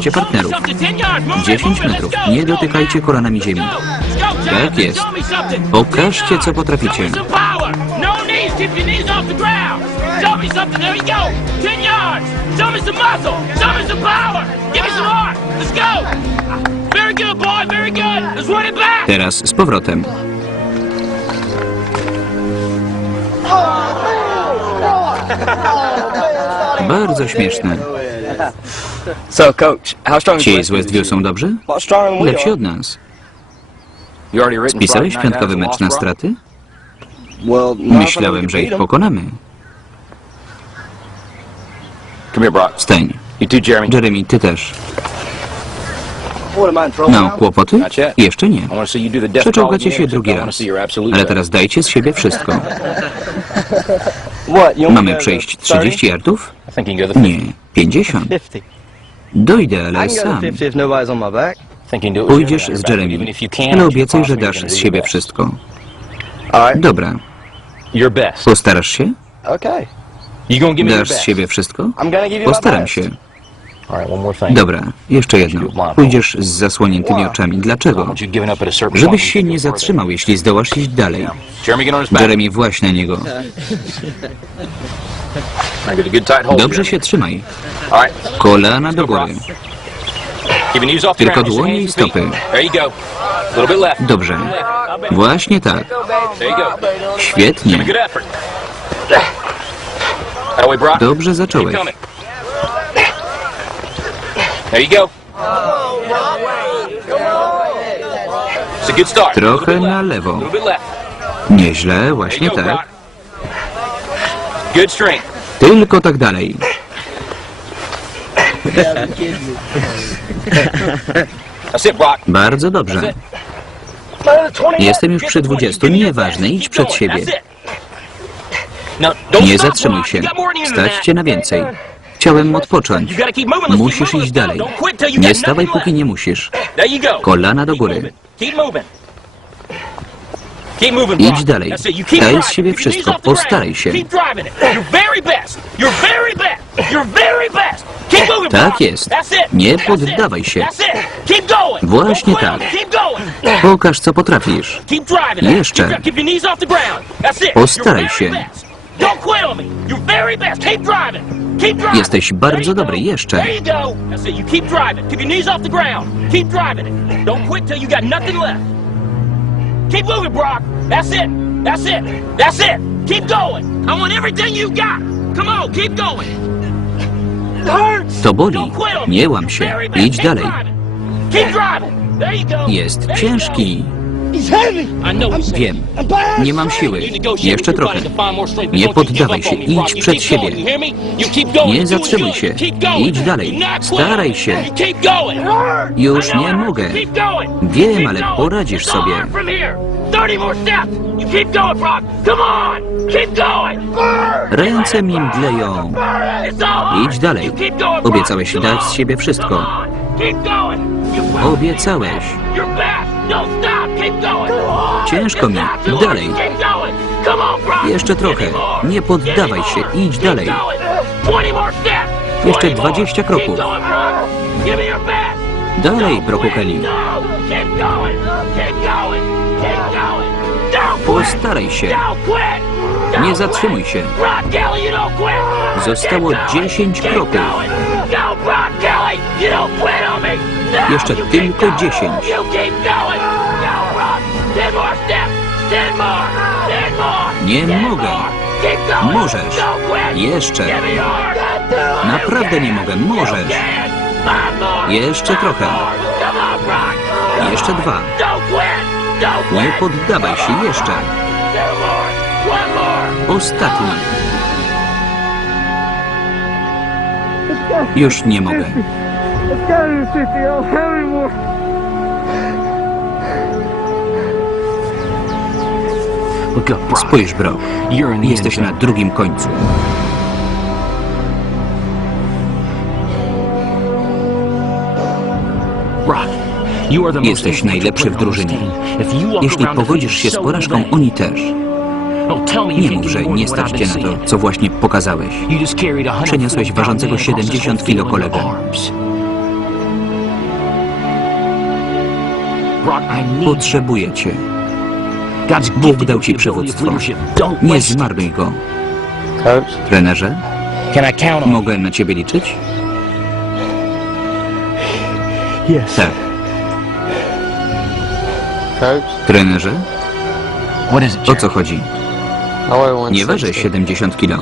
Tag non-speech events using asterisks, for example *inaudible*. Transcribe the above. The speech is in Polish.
12 partnerów. 10 metrów. Nie dotykajcie kolanami ziemi. Tak jest. Pokażcie, co potraficie. Teraz z powrotem. Bardzo śmieszne. So, coach, how strong is Ci z Westview są dobrzy? Lepsi od nas. You already written Pisałeś Friday night piątkowy mecz na straty? Well, no, Myślałem, że ich pokonamy. Come here, Brock. Wstań. You too, Jeremy. Jeremy, ty też. No, kłopoty? Jeszcze nie. Przeczołgacie się drugi raz. Ale teraz dajcie z siebie wszystko. *laughs* Mamy przejść 30? 30 yardów? I think you can go the 50. Nie, 50. 50. Dojdę, ale sam. 50 if nobody's on my back. I think you can do it with Pójdziesz z on your back. Jeremy, Even if you can't, ale you obiecaj, że dasz z siebie wszystko. Dobra, postarasz się? Dasz z siebie wszystko? Postaram się. Dobra, jeszcze jedno. Pójdziesz z zasłoniętymi oczami. Dlaczego? Żebyś się nie zatrzymał, jeśli zdołasz iść dalej. Jeremy, właśnie na niego. *laughs* Dobrze się trzymaj. Kolana do góry. Tylko dłonie i stopy. Dobrze. Właśnie tak. Świetnie. Dobrze zacząłeś. Trochę na lewo. Nieźle, właśnie tak. Good strength. Tylko tak dalej. That's it, Brock. Bardzo dobrze. Jestem już przy 20. Nieważne, idź przed siebie. Nie zatrzymuj się. Stać cię na więcej. Chciałem odpocząć. Musisz iść dalej. Nie stawaj, póki nie musisz. Kolana do góry. Idź dalej. Daj z siebie wszystko. Postaraj się. Tak jest. Nie poddawaj się. Właśnie tak. Pokaż, co potrafisz. Jeszcze. Postaraj się. Jesteś bardzo dobry. Jeszcze. Keep driving. Keep your knees off the ground. Keep driving it. Don't quit till you got nothing left. Keep moving, Brock. That's it. That's it. That's it. Keep going. I want everything you got. Come on, keep going. It hurts. To boli. Nie łam się. Idź Keep dalej. driving. Keep driving. There you go. Jest There you ciężki. Wiem. Nie mam siły. Jeszcze trochę. Nie poddawaj się. Idź You przed keep siebie. going. You hear me? You keep going. Nie zatrzymuj się. Keep going. Idź dalej. Staraj się. You keep going. Już nie mogę. Keep going. Wiem, Keep ale going. poradzisz sobie. hard from here. 30 more steps. You keep going, Brock. Come on. Keep going. Burn. Ręce mi mdleją. Idź dalej. You keep going, Brock. Obiecałeś dać z siebie wszystko. Obiecałeś. Going. Ciężko mi. Dalej. Jeszcze trochę. Nie poddawaj się. Idź dalej. going. 20 more steps. Jeszcze 20 more. 20 kroków. Dalej, Don't Broku. Kelly. No. Postaraj się. Nie zatrzymuj się. Zostało Keep going. 10 Keep kroków. Jeszcze tylko going. 10. You keep going. Go, Brock. Ten more steps. Ten more. Ten more. Nie mogę. Możesz. Jeszcze. Naprawdę nie mogę. Możesz. Jeszcze trochę. Jeszcze dwa. Nie poddawaj się. Jeszcze. Ostatni. Już nie mogę. Look up, Brock. Spójrz, bro. You're in the Jesteś end na drugim końcu. Brock, you are the most Jesteś najlepszy w drużynie. Jeśli pogodzisz się z porażką, oni też. tell you Nie mów, że nie stać cię na to, co właśnie pokazałeś. Przeniosłeś 140 ważącego pound man across this 70 whole kilo kolegę. Potrzebuję cię. Bóg dał ci przywództwo. Nie zmarnuj go. Trenerze, mogę na ciebie liczyć? Tak. Trenerze, o co chodzi? Nie ważę 160. 70 kilo.